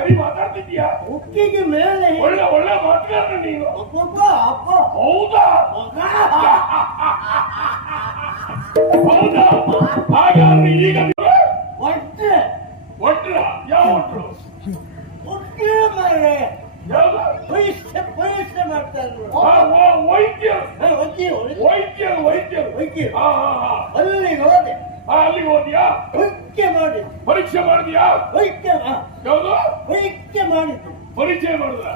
ಸರಿ ಮಾತಾಡ್ತಿದ್ಯಾ ಹುಟ್ಟಿಗೆ ಮೇಲೆ ಒಳ್ಳೆ ಒಳ್ಳೆ ಮಾತುಗಾರ ನೀನು ಅಪ್ಪ ಅಪ್ಪ ಹೌದಾ? ಹೌದಾ? ಹಾಗಾದ್ರೆ ಈಗ ಒಟ್ಟೆ ಒಟ್ರ ಯಾವ ಒಟ್ರು ಮೇಲೆ. ಯಾವ್ದು? ಪರೀಕ್ಷೆ ಪರೀಕ್ಷೆ ಮಾಡ್ತಾ ಇದ್ರು. ವೈದ್ಯ ವೈದ್ಯ ವೈದ್ಯ ವೈದ್ಯ ಹಾ ಅಲ್ಲಿ ಹೋದೆ. ಆ, ಅಲ್ಲಿಗೆ ಹೋದ್ಯಾ? ಪರೀಕ್ಷೆ ಮಾಡಿ ಪರೀಕ್ಷೆ ಮಾಡಿದ್ಯಾ? ಹೊಯ್ಕೆ ಯಾವ್ದು? ಮಾಡಿದ್ದು ಪರಿಚಯ ಮಾಡಿದ್ರ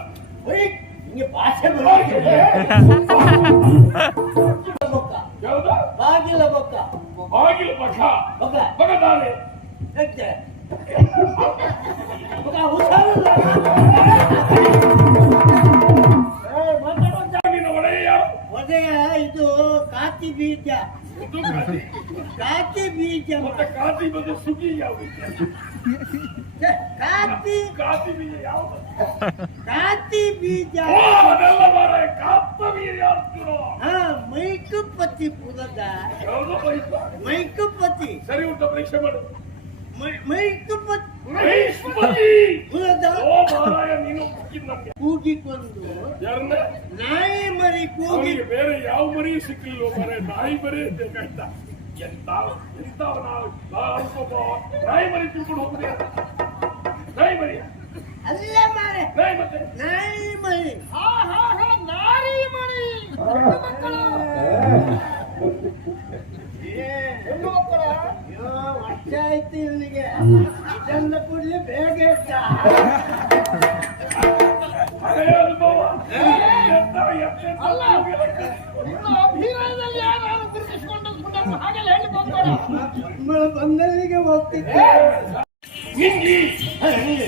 ಹಿಂಗೆ ಭಾಷೆ ಬಾಗಿಲ ಬೊಕ್ಕ ಬಾಗಿಲ ಪಕ್ಕ ಬೊಕ್ಕ. ನಿನ್ನ ಒಡೆಯ ಇದು ಕಾತಿ ಬೀಜ. ಕಾತಿ. ಬೀಜ ಕಾತಿ ಬಂದು ಸುಗಿ ಯಾವ್ದು? ಕಾತಿ ಕಾತಿ ಬೀಜ ಯಾವ್ದು? ಕಾತಿ ಬೀಜ. ಅದೆಲ್ಲ ಮಾರ ಕಾತ ಬೀಜ ಅಂತೀರೋ ಹಾ ಮೈಕುಪತಿ ಪುರದ. ಯಾವ್ದು? ಮೈಕುಪತಿ. ಸರಿ ಉಂಟ ಪರೀಕ್ಷೆ ಮಾಡು. ಮೈ- ಮೈಕುಪತಿ. ಮಹೇಶ್ವರಿ ಪುರದ. ಓ ಮಾರಾಯ ನೀನು ಕೂಗಿಕೊಂಡು ನಾಯಿ ಮರಿ ಕೂಗಿ ಬೇರೆ ಯಾವ ಮರಿ ಸಿಕ್ಕಿಲ್ಲ ಮರೆ ನಾಯಿ ಮರಿ ಬೇಕಾಯ್ತ ಎಂತ ಎಂತ ನಾವು ನಾಯಿ ಮರಿ ತಿಳ್ಕೊಂಡು ಹೋಗ್ತೀಯ? ನಾಯಿ ಮರಿ ಅಲ್ಲ ಮಾರೆ. ನಾಯಿ ಮತ್ತೆ ನಾಯಿ ಮರಿ ನಾರಿ ಮಣಿ ಮಕ್ಕಳು ಹೆಣ್ಣು ಮಕ್ಕಳ ಅಯ್ಯೋ, ವರ್ಷ ಆಯ್ತು ಕೂಡಲೇ ಬೇಗ ಎಂತ ಅಲ್ಲ. ನಿನ್ನ ಅಭಿನಯದಲ್ಲಿ ನಾನು ಗುರುತಿಸಿಕೊಂಡು ಹಾಗೆಲ್ಲ ಹೇಳಿ ಬಂದಲ್ಲಿಗೆ ಹೋಗ್ತಿದ್ದೆ. ನಿಂಗಿ ಹಿಂಗಿ ಹಿಂಗೆ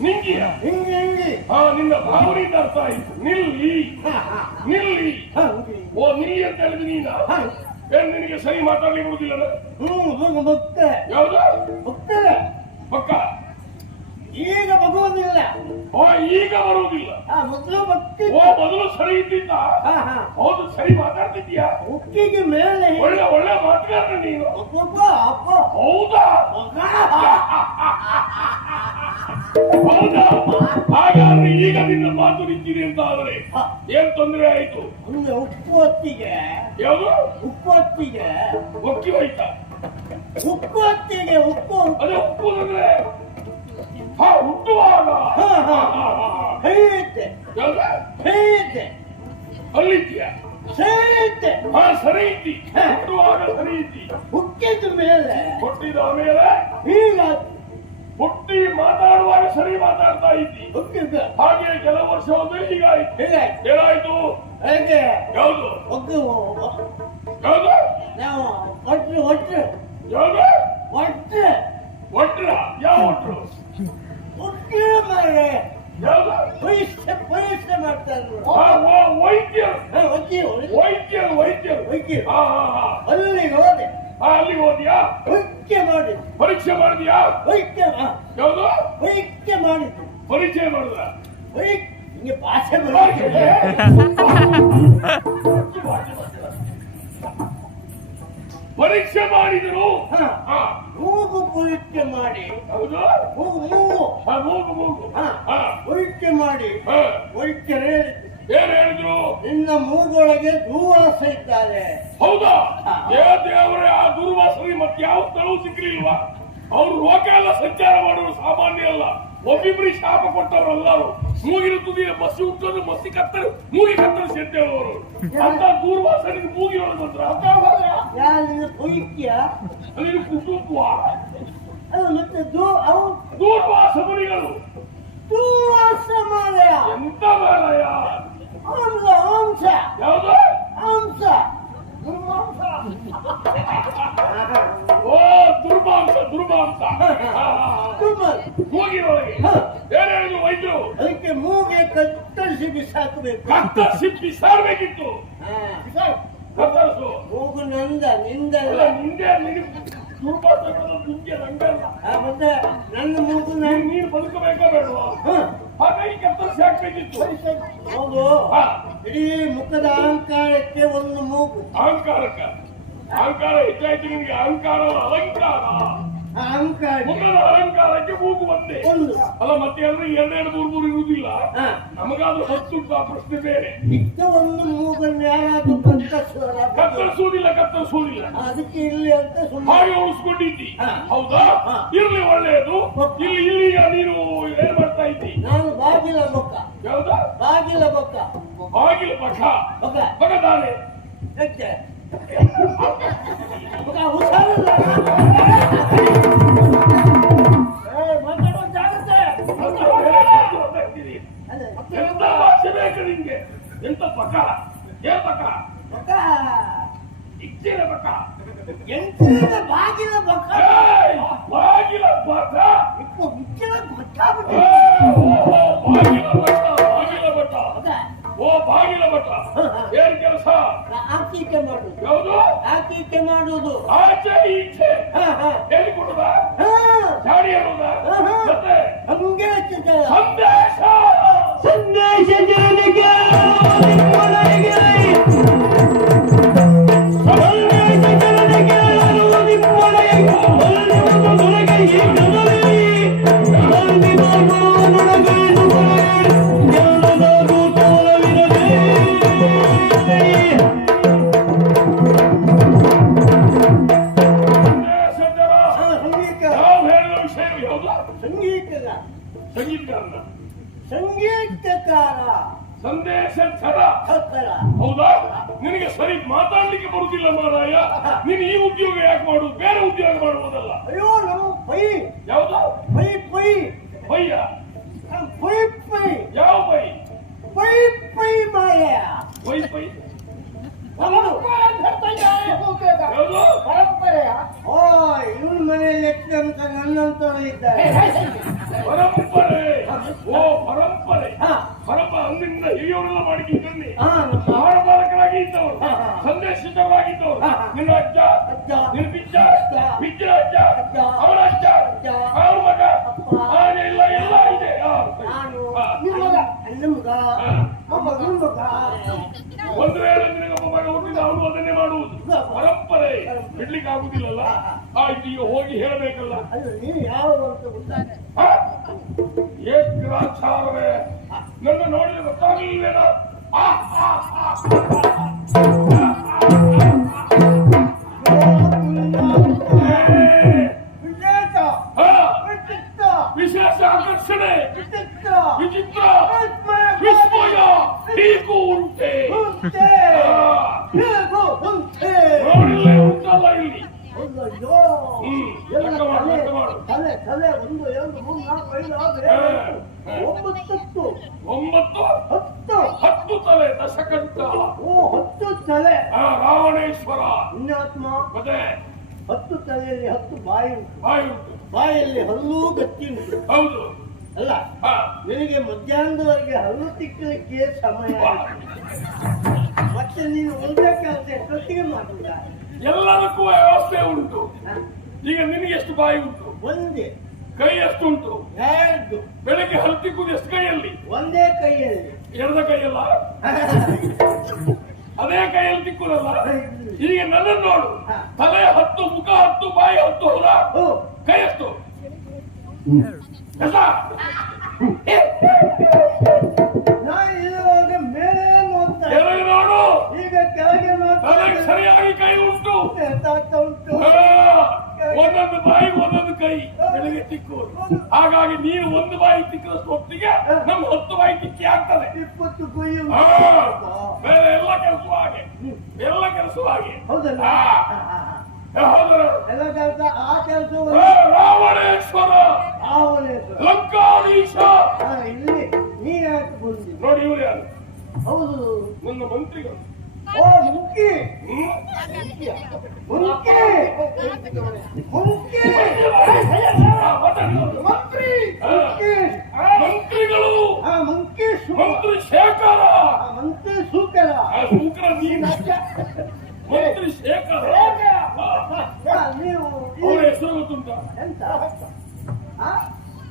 ನಿಂಗಿಯ ಹಿಂಗೆ ಹಿಂಗೆ ಹಾ ನಿನ್ನ ಭಾವನೆಯಿಂದ ಅರ್ಥ ಆಯ್ತು. ನಿಲ್ಲಿ. ನಿಲ್ಲಿ. ಓ ನೀ ಅಂತ ಹೇಳಿದ ನೀನ? ಏನ್ ನಿನಗೆ ಸರಿ ಮಾತಾಡ್ಲಿಕ್ಕೆ ಬಿಡುದಿಲ್ಲ ಹ್ಮ್ ಮತ್ತೆ. ಯಾವ್ದು? ಮತ್ತೆ. ಪಕ್ಕ. ಈಗ ಮಗುವುದಿಲ್ಲ. ಓ ಈಗ ಬರುವುದಿಲ್ಲ. ಮೊದಲು ಓ ಬದಲು ಮೊದಲು ಸರಿ ಇದ್ದಿದ್ದ? ಹ, ಹ. ಹೌದು ಸರಿ ಮಾತಾಡ್ತಿದ್ಯಾ ಹುಟ್ಟಿಗೆ ಮೇಲೆ ಒಳ್ಳೆ ಒಳ್ಳೆ ಮಾತುಗಾರ ನೀನು. ಹೌದಾ? ಹೌದಾ? ಹಾಗಾದ್ರೆ ಈಗ ನಿನ್ನ ಮಾತು ನಿಂತಿದೆ ಅಂತ ಆದ್ರೆ ಏನ್ ತೊಂದರೆ ಆಯ್ತು? ಉಪ್ಪು ಹೊತ್ತಿಗೆ. ಯಾವುದು? ಉಪ್ಪು ಹೊತ್ತಿಗೆ. ಒಕ್ಕಿ ಹೋಯ್ತಾ? ಉಪ್ಪು ಹೊತ್ತಿಗೆ ಉಪ್ಪು. ಅದೇ ಉಪ್ಪು ಅಂದ್ರೆ? ಅಲ್ಲಿದ್ಯಾ? ಸೇರಿದ್ದೆ ಹಾ ಸರಿ ಇದ್ದಿ ಹುಟ್ಟುವಾಗ ಸರಿ ಇದ್ದಿ ಹುಟ್ಟಿದ ಮೇಲೆ. ಹುಟ್ಟಿದ ಮೇಲೆ? ಈಗ ಹುಟ್ಟಿ ಮಾತಾಡುವಾಗ ಸರಿ ಮಾತಾಡ್ತಾ ಇದ್ದಿ ಹಾಗೆ ಕೆಲವು ವರ್ಷ ಹೋದ್ರೆ ಈಗ ಆಯ್ತು. ಏನಾಯ್ತು? ಹೇಗೆ? ಯಾವುದು? ಯಾವುದು? ನಾವು ಒಟ್ಟು ಒಟ್ಟು ಯಾವುದು? ಒಟ್ರ? ಯಾವ ಒಟ್ರು? ಪರೀಕ್ಷೆ ಪರೀಕ್ಷೆ ಮಾಡ್ತಾರೆ ಆ, ಓ, ವೈದ್ಯ ವೈದ್ಯ ವೈದ್ಯ ಹಾ ಹಾ ಅಲ್ಲಿ ಹೋದೆ. ಅಲ್ಲಿ ಹೋದ್ಯಾ? ಹೊಯ್ಕೆ ಮಾಡಿ ಪರೀಕ್ಷೆ ಮಾಡಿದ್ಯಾ? ಹೊಯ್ಕೆ ಯಾವುದು? ಹೊಯ್ಕೆ ಮಾಡಿದ್ದು ಪರಿಚಯ ಮಾಡಿದ್ರ? ನಿಮಗೆ ಭಾಷೆ. ಪರೀಕ್ಷೆ ಮಾಡಿದ್ರು? ಮೂಗು ಪರೀಕ್ಷೆ ಮಾಡಿ. ಹೌದು. ಹೋಗು ಹಾ, ಮೂಗು ಮೂಗು ಹ. ಹಾ ಪರೀಕ್ಷೆ ಮಾಡಿ. ಹಾ. ವೈದ್ಯರೇ ಏನ್ ಹೇಳಿದ್ರು? ನಿನ್ನ ಮೂಗೊಳಗೆ ದುರ್ವಾಸ ಇದ್ದಾರೆ ಹೌದಾ? ಏ ದೇವರೇ ಆ ದುರ್ವಾಸರಿ ಮತ್ತೆ ಯಾವ ಸ್ಥಳವೂ ಸಿಕ್ಕಲಿಲ್ವಾ ಅವ್ರು ಲೋಕ ಎಲ್ಲ ಸಂಚಾರ ಮಾಡೋರು ಸಾಮಾನ್ಯ ಅಲ್ಲ. ಒಬ್ಬಿಬ್ರಿ ಶಾಪ ಕೊಟ್ಟವ್ರಲ್ಲರು ಮೂಗಿನ ತುದಿಯ ಮಸಿ ಹುಟ್ಟೋದು ಮಸಿ ಕತ್ತರಿ ಮೂಗಿ ಕತ್ತರಿಸಿ ಅಂತ ಹೇಳುವವರು ಅಂತ ದೂರ್ವಾಸನಿಗೆ ಮೂಗಿನೊಳಗೆ ಬಂದ್ರ. ಕುಟುಂಬ ಅದು ಮತ್ತೆ ದೂ ಅವು ದೂರ್ವಾಸ ಮುನಿಗಳು ದುರ್ವಾಸ ಮಾಲಯ ಎಂತ ಬೇಡಯ್ಯ ಅಂಶ ಅಂಶ ಯಾವ್ದು? ಅಂಶ ಓ ದುರ್ಮಾಂಸ ದುರ್ಮಾಂಸ. ಹಾ, ಹಾ, ಹಾ. ತುಂಬ ಮೂಗಿನೊಳಗೆ ಹ. ಏನ್ ಹೇಳಿದ್ರು ವೈದ್ಯರು? ಅದಕ್ಕೆ ಮೂಗೆ ಕತ್ತರಿಸಿ ಬಿಸಾಕಬೇಕು. ಕತ್ತರಿಸಿ ಬಿಸಾಡ್ಬೇಕಿತ್ತು. ಹಾ. ಕತ್ತರಿಸು. ಮೂಗು ನಂದ ನಿಂದಲ್ಲ ಅಲ್ಲ ನಿಂದೆ. ನಿನಗೆ ದುರ್ಭಾಷೆಗಳು ನಿಂಗೆ ನಂಗಲ್ಲ ಆ, ಮತ್ತೆ ನನ್ನ ಮೂಗು ನೀನ್ ನಾನು ಬದುಕಬೇಕಾ ಬೇಡವಾ? ಹಾಗಾಗಿ ಕತ್ತರಿಸಿ ಹಾಕ್ಬೇಕಿತ್ತು ಹೌದು. ಹಾ. ಇಡೀ ಮುಖದ ಅಹಂಕಾರಕ್ಕೆ ಒಂದು ಮೂಗು. ಅಹಂಕಾರಕ್ಕ? ಅಹಂಕಾರ ಹೆಚ್ಚಾಯ್ತು ನಿಮ್ಗೆ ಅಹಂಕಾರ ಅಲಂಕಾರ. ಅಹಂಕಾರ. ಮುಖದ ಅಲಂಕಾರಕ್ಕೆ ಮೂಗು ಮತ್ತೆ ಒಂದು. ಅಲ್ಲ ಮತ್ತೆ ಅಂದ್ರೆ ಎರಡೆರಡು ಮೂರು ಮೂರು ಇರುವುದಿಲ್ಲ? ಹಾ. ನಮಗಾದ್ರೂ ಹತ್ತು ಆ ಪ್ರಶ್ನೆ ಬೇರೆ. ಇದ್ದ ಒಂದು ಮೂಗನ್ನು ಯಾರಾದ್ರೂ ಕತ್ತರಿಸುವರ ಕತ್ತರಿಸುವುದಿಲ್ಲ ಕತ್ತರಿಸುವುದಿಲ್ಲ. ಅದಕ್ಕೆ ಇಲ್ಲಿ ಅಂತ ಹಾಗೆ ಉಳಿಸ್ಕೊಂಡಿದ್ದಿ. ಹೌದಾ. ಇರ್ಲಿ ಒಳ್ಳೆಯದು. ಇಲ್ಲಿ ಇಲ್ಲಿ ನೀನು ಏನ್ ಮಾಡ್ತಾ ಇದ್ದಿ. ನಾನು ಬಾಗಿಲ ಬೊಕ್ಕ. ಹೌದಾ ಬಾಗಿಲ ಬೊಕ್ಕ. ಬಾಗಿಲು ಪಕ್ಕ ಏ, ಮಾತಾಡೋ ಜಾಗ್ರತೆ. ಎಂತ ಭಾಷೆ ಬೇಕು ನಿನ್ಗೆ ಎಂತ ಪಕ್ಕ ಪಕ್ಕ ಬೊಕ್ಕ ಇಚ್ಚಿನ ಬಾಗಿಲ ಬೊಕ್ಕ ಬಾಗಿಲ ಪಕ್ಕ ಇಪ್ಪು ಮುಚ್ಚಿನ ಗೊತ್ತಾಗ್ಬಿಟ್ಟು ಬಾಗಿಲ ಭಟ್ಟ ಓ ಬಾಗಿಲ ಭಟ್ಟ ಏನ್ ಕೆಲಸ? ಆಕೀಕೆ ಮಾಡುದು. ಯಾವುದು? ಮಾಡುದು. ಆಚೆ ಈಚೆ. ಎಲ್ಲಿ ಕೊಡುದ? ಚಾಡಿ ಹೇಳುದ? ಹಂಗೆ. ಸಂದೇಶ! ಸಂದೇಶ ಜನರಿಗೆ ಮಾತಾಡ್ಲಿಕ್ಕೆ ಬರುದಿಲ್ಲ ಮಾರಾಯ ನೀನು ಈ ಉದ್ಯೋಗ ಯಾಕೆ ಮಾಡು? ಬೇರೆ ಉದ್ಯೋಗ ಮಾಡುವುದಲ್ಲ. ಅಯ್ಯೋ ನಮ್ಮ ಪೈ. ಯಾವುದು? Pi pi. ಪೈಯ? Pi pi. ಯಾವ ಪೈ? ಪೈ ಪೈ ಮಾಯ. ಪೈ? ಪೈ ಪರಂಪರೆ ಅಂತ ಪರಂಪರೆಯ. ಓ ಇವನ್ ಮನೆಯಲ್ಲಿ ಎಷ್ಟಂತ ನನ್ನಂತವರು ಇದ್ದಾರೆ ಪರಂಪರೆ. ಓ ಪರಂಪರೆ. ಪರಂಪರೆ ಪರಂಪ ಅಂದಿನಿಂದ ಹಿರಿಯವರೆಲ್ಲ ಮಾಡಿ ಹಾ, ನಮ್ಮ ಬಾಲಕರಾಗಿ ಇದ್ದವರು. ಹಾ. ನಿನ್ನ ಅಜ್ಜ. ನಿನ್ನ ಬಿಜ್ಜ. ಬಿಜ್ಜನ ಅಜ್ಜ. ಅಜ್ಜ. ಅಜ್ಜ. ಅಜ್ಜ. ಮಗ. ಹಾಗೆ ಎಲ್ಲ ಎಲ್ಲ ಇದೆ. ಒಂದು ವೇಳೆ ನಿನಗೊಬ್ಬ ಮಗ ಹುಟ್ಟಿದ ಅವನು ಅದನ್ನೇ ಮಾಡುವುದು. ಪರಂಪರೆ. ಬಿಡ್ಲಿಕ್ಕೆ ಆಗುದಿಲ್ಲಲ್ಲ ಆಯ್ತು ಈಗ ಹೋಗಿ ಹೇಳಬೇಕಲ್ಲ. ಯಾವ ಏಕ್ರಾಚಾರವೇ ನನ್ನ ನೋಡಿದ್ರೆ ಗೊತ್ತಾಗಲಿಲ್ವೇನ ಹತ್ತು ತಲೆಯಲ್ಲಿ ಹತ್ತು ಬಾಯಿ ಉಂಟು. ಬಾಯಿ ಉಂಟು. ಬಾಯಲ್ಲಿ ಹಲ್ಲು ಗಟ್ಟಿ ಉಂಟು. ಹೌದು. ಅಲ್ಲ. ನಿನಗೆ ಮಧ್ಯಾಹ್ನದವರೆಗೆ ಹಲ್ಲು ತಿಕ್ಕಲಿಕ್ಕೆ ಸಮಯ. ಮತ್ತೆ ನೀನು ಒಂದೇ ಕೆಲಸ ಎಷ್ಟೊತ್ತಿಗೆ ಮಾಡುವುದ? ಎಲ್ಲದಕ್ಕೂ ವ್ಯವಸ್ಥೆ ಉಂಟು. ಈಗ ನಿನಗೆ ಎಷ್ಟು ಬಾಯಿ ಉಂಟು? ಒಂದೇ. ಕೈ ಎಷ್ಟು ಉಂಟು? ಎರಡು. ಬೆಳಗ್ಗೆ ಹಲ್ತಿಕ್ಕುದು ಎಷ್ಟು ಕೈಯಲ್ಲಿ? ಒಂದೇ ಕೈಯಲ್ಲಿ. ಎರಡ ಕೈಯಲ್ಲ? ಅದೇ ಕೈಯಲ್ಲಿ ತಿಕ್ಕುದಲ್ಲ ಈಗ ನನ್ನನ್ನು ನೋಡು. ತಲೆ ಹತ್ತು ಮುಖ ಹತ್ತು ಬಾಯಿ ಹತ್ತು ಹೌದಾ ಕೈ ಎಷ್ಟು ಕೆಲಸ ರಾವಣೇಶ್ವರ! ರಾವಣೇಶ್ವರ. ಲಂಕಾಧೀಶ! ಇಲ್ಲಿ ನೀ ಯಾಕೆ ಬಂದಿ? ನೋಡಿ ಇವ್ರು ಯಾರು? ಹೌದು. ನನ್ನ ಮಂತ್ರಿಗಳು. ಓ ಮುಕ್ಕಿ ಮುಖ್ಯ ಮುಕ್ಕಿ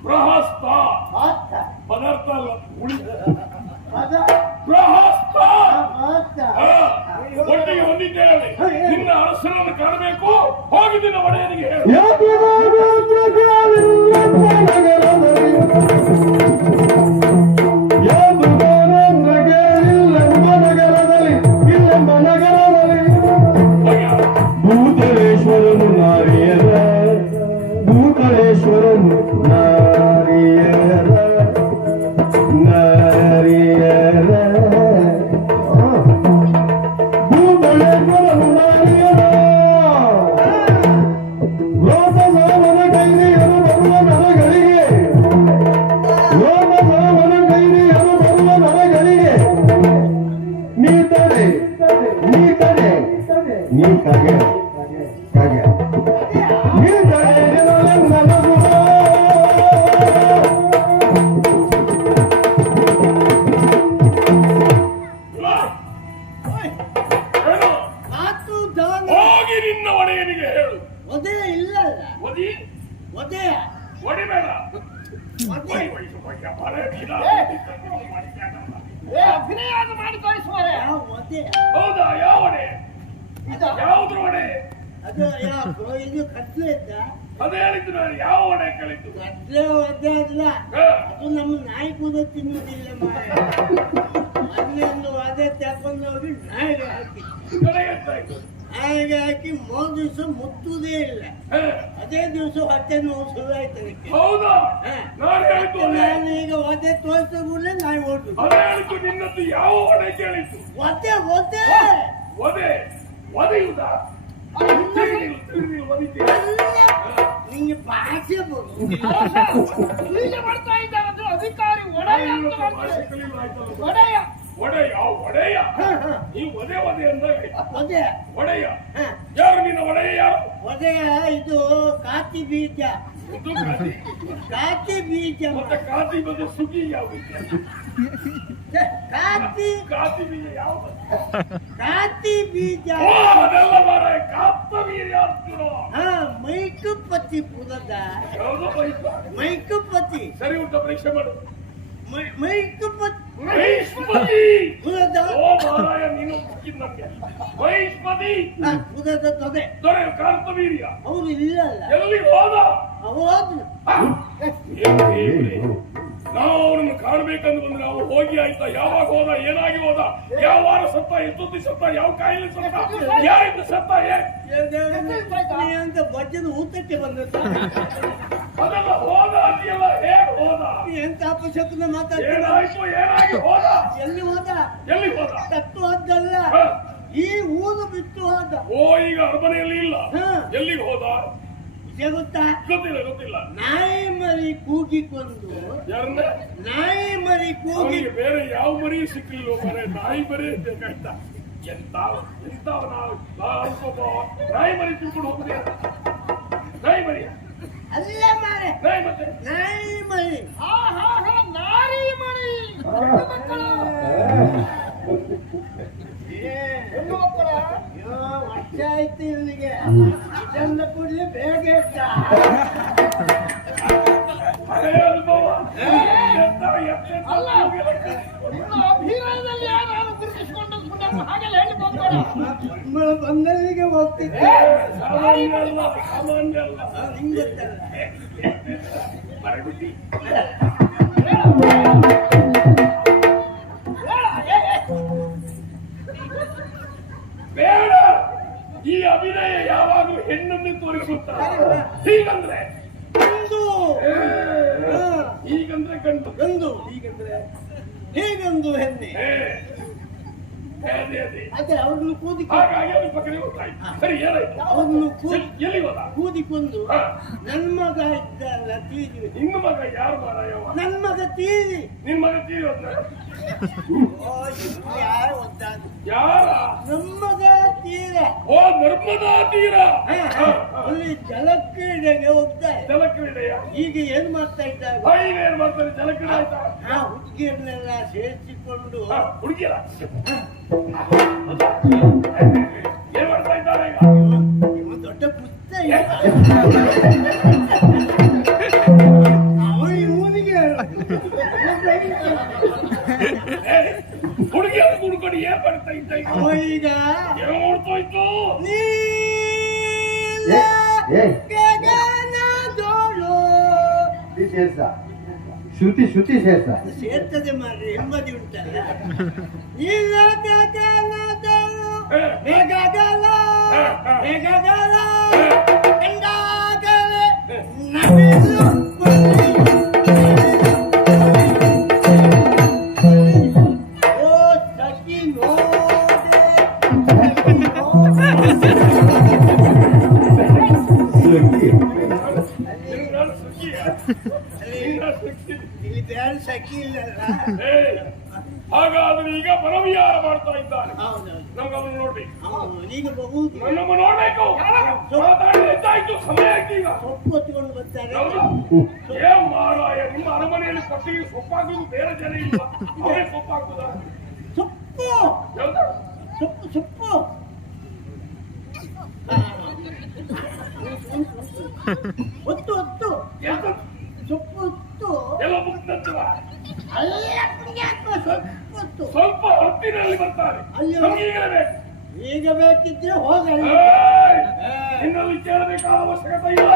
ప్రహస్త Maheshwaram, Na ಅದಲ್ಲ ಅಲ್ಲ. ಅದು ನಮ್ಮ ನಾಯಿ ಕೂಡ ತಿನ್ನುವುದಿಲ್ಲ ಮಾಯ ಅದೇ ಒಂದು ಒದೆ ತಕೊಂಡು ಹೋಗಿ ನಾಯಿಗೆ ಹಾಕಿ. ನಾಯಿಗೆ ಹಾಕಿ ಮೂರು ದಿವಸ ಮುಟ್ಟುವುದೇ ಇಲ್ಲ. ಹ. ಅದೇ ದಿವಸ ಹೊಟ್ಟೆ ನೋವು ಶುರುವಾಯ್ತು ಅದಕ್ಕೆ. ಹೌದಾ? ಹ. ನಾನು ಈಗ ಒದೆ ತೋರಿಸಿದ ಕೂಡಲೇ ನಾಯಿ ಓಟು ಅದೇ ನಿನ್ನದ್ದು ಯಾವ ಒಡೆ ಕೇಳಿದ್ದು? ಒದೆ ಒದ್ದೆ. ಒದೆ. ಒದೆಯುವುದಾ? ತಿರುಗಿ ನಿಂಗೆ ಭಾಷೆ ಹೀಗೆ ಮಾಡ್ತಾ ಇದ್ದಾರೆ ಅದು ಅಧಿಕಾರಿ ಒಡೆಯ ಅಂತ ಮಾಡ್ತಾರೆ. ಒಡೆಯ. ಒಡೆಯ ಒಡೆಯ. ನೀವು ಒದೆ ಒದೆ ಅಂದಾಗ ಒದೆ. ಒಡೆಯ. ಹ. ಯಾರು ನಿನ್ನ ಒಡೆಯ ಯಾರು? ಇದು ಕಾತಿ ಬೀಜ. ಕಾತಿ ಬೀಜ ಕಾತಿ ಬಂದು ಸುಗಿ ಯಾವ ಕಾತಿ ಕಾತಿ ಬೀಜ ಯಾವುದು? ಕಾತಿ ಬೀಜ. ಅದೆಲ್ಲ ಮಾರ ಬೀಜ ಯಾರು ಹಾ ಮೈಕುಪತಿ ಬೈಕು? ಮೈಕುಪತಿ. ಸರಿ ಉಂಟ ಪರೀಕ್ಷೆ ಮಾಡು. ಮೈಕುಪತಿ ಮಹಿಷ್ಮತಿ ಪುರದ. ಓ ಮಾರಾಯ ನೀನು ನಮ್ಗೆ ಬೀಜ. ಅವ್ರು ಇಲ್ಲಲ್ಲ. ಎಲ್ಲಿ ಹೋದ? ನಾವು ಅವನನ್ನು ಕಾಣಬೇಕಂದು ಬಂದ್ರೆ ನಾವು ಹೋಗಿ ಆಯ್ತಾ? ಯಾವಾಗ ಹೋದ? ಏನಾಗಿ ಹೋದ? ಯಾವ ವಾರ ಸತ್ತ? ಎಷ್ಟೊತ್ತಿ ಸತ್ತ? ಯಾವ ಕಾಯಿಲೆ ಸತ್ತ? ಯಾರಿಂದ ಸತ್ತ? ಅಂತ ಬಜ್ಜದ ಊಟಕ್ಕೆ ಬಂದ ಅದೆಲ್ಲ ಹೋದ ಅದೆಲ್ಲ ಹೇಗೆ ಹೋದ? ಎಂತ ಅಪಶಕುನ ಏನಾಯ್ತು? ಏನಾಗಿ ಹೋದ? ಎಲ್ಲಿ ಹೋದ? ಎಲ್ಲಿ ಹೋದ? ತಟ್ಟು ಹೋದಲ್ಲ. ಈ ಊರು ಬಿಟ್ಟು ಹೋದ. ಓ ಈಗ ಅರಮನೆಯಲ್ಲಿ ಇಲ್ಲ. ಎಲ್ಲಿಗೆ ಹೋದ? ವಿಷಯ ಗೊತ್ತಾ? ಗೊತ್ತಿಲ್ಲ ಗೊತ್ತಿಲ್ಲ. ನಾಯಿ ಮರಿ ಕೂಗಿಕೊಂಡು ಯಾರನ್ನ? ನಾಯಿ ಮರಿ ಕೂಗಿ ಅವನಿಗೆ ಬೇರೆ ಯಾವ ಮರಿ ಸಿಕ್ಕಿಲ್ಲ ಮರೆ ನಾಯಿ ಮರಿ ಬೇಕಾಯ್ತಾ ಎಂತ ಎಂತ ನಾವು ಅನ್ಕೋಬ ನಾಯಿ ಮರಿ ತಿಳ್ಕೊಂಡು ಹೋಗ್ತದೆ ನಾಯಿ ಮರಿ. ಅಲ್ಲ ಮಾರೆ. ನಾಯಿ ಮತ್ತೆ? ನಾಯಿ ಮರಿ. ಹಾ ಹಾ ಹಾ ನಾರಿ ಮರಿ. ಹೆಣ್ಣು ಮಕ್ಕಳು. ಹೆಣ್ಣು ಮಕ್ಕಳ? ಅಯ್ಯೋ ವರ್ಷ ಆಯ್ತು ಇಲ್ಲಿಗೆ. ಇದನ್ನ ಕೂಡಲೇ ಬೇಗ ಇಟ್ಟ. ಹೋಗ್ತಿದ್ದೆ. ಅನುಭವ ಎಂತ ಎಂತ ಅಲ್ಲ ಇನ್ನು ಅಭಿನಯದಲ್ಲಿ ನಾನು ಗುರುತಿಸಿಕೊಂಡು ನಾನು ಹಾಗೆಲ್ಲ ಹೇಳಿ ಹೋಗ್ಬೇಡ ಮಕ್ಕಳು ಬಂದಲ್ಲಿಗೆ ಹೋಗ್ತಿದ್ದೆ ಸಾಮಾನ್ಯ ಅಲ್ಲ ಸಾಮಾನ್ಯ ಅಲ್ಲ ನಿಂಗೆ ಗೊತ್ತಲ್ಲ ಮರಗುಟ್ಟಿ ಬೇಡ ಈ ಅಭಿನಯ ಯಾವಾಗಲೂ ಹೆಣ್ಣನ್ನೇ ತೋರಿಸುತ್ತಾರೆ ಹೀಗಂದ್ರೆ ಗಂಡು ಏ, ಹಾ, ಹೀಗಂದ್ರೆ ಗಂಡು ಗಂಡು ಹೀಗಂದ್ರೆ ಹೀಗಂದು ಹೆಣ್ಣೆ ಏ, ಅದೇ ಅದೇ ಅದೇ ಅವ್ರನ್ನು ಕೂದಿಕೊಂಡು ಹಾಗಾಗಿ ಅವ್ರ ಪಕ್ಕನೆ ಹೋಗ್ತಾಯ್ತು ಸರಿ ಏನಾಯ್ತು ಅವ್ರನ್ನು ಕೂದಿ ಎಲ್- ಎಲ್ಲಿ ಹೋದ ಕೂದಿಕೊಂಡು ಹಾ. ನನ್ ಮಗ ತೀರಿ. ನಿನ್ನ ಮಗ ಯಾರು ಮಾರಾಯವ ನನ್ನ ಮಗ ತೀರಿ. ನಿನ್ ಮಗ ಓ, ಇವ್ನು ಯಾರು ಒದ್ದಾದು ಯಾರ? ನನ್ ಮಗ ತೀರ. ಓ ನರ್ಮದಾ ತೀರ. ಅಲ್ಲಿ ಜಲಕ್ರೀಡೆಗೆ ಹೋಗ್ತಾರೆ. ಜಲಕ್ರೀಡೆಯ? ಈಗ ಏನ್ ಮಾಡ್ತಾ ಇದ್ದಾರೆ? ಈಗ ಏನ್ ಮಾಡ್ತಾರೆ? ಜಲಕ್ರೀಡೆ ಆಯ್ತಾ? ಆ ಹುಡುಗಿಯರನ್ನೆಲ್ಲ ಸೇರಿಸಿಕೊಂಡು. ಹುಡುಗಿಯರ? ಏನ್ ಮಾಡ್ತಾ ಇದ್ದಾರೆ ಈಗ? ದೊಡ್ಡ ಪುಸ್ತ ಕುಡ್ಕೊಂಡು ಏನ್ ಬರ್ತಾ ಇದ್ದ ಈಗ ಏ. ಗಗನದೋಳು. ಶ್ರುತಿ ಶ್ರುತಿ ಅದು ಸೇರ್ತದೆ ಮಾರ್ರೆ ಎಂಬದಿ ಉಂಟಲ್ಲ ಹೇ. ಮೇಘಗಳ ಹೇ. ಎಂದಾಗಲೇ ಹೇ. ನವಿಲು ಒತ್ತು ಒತ್ತು ಒತ್ತು ಸ್ವಲ್ಪ ಹೊತ್ತು. ಸ್ವಲ್ಪ ಹೊತ್ತಿನಲ್ಲಿ ಬರ್ತಾರೆ ಈಗ ಬೇಕಿದ್ರೆ ಹೋಗಲಿ ಅವಶ್ಯಕತೆ ಇಲ್ಲ.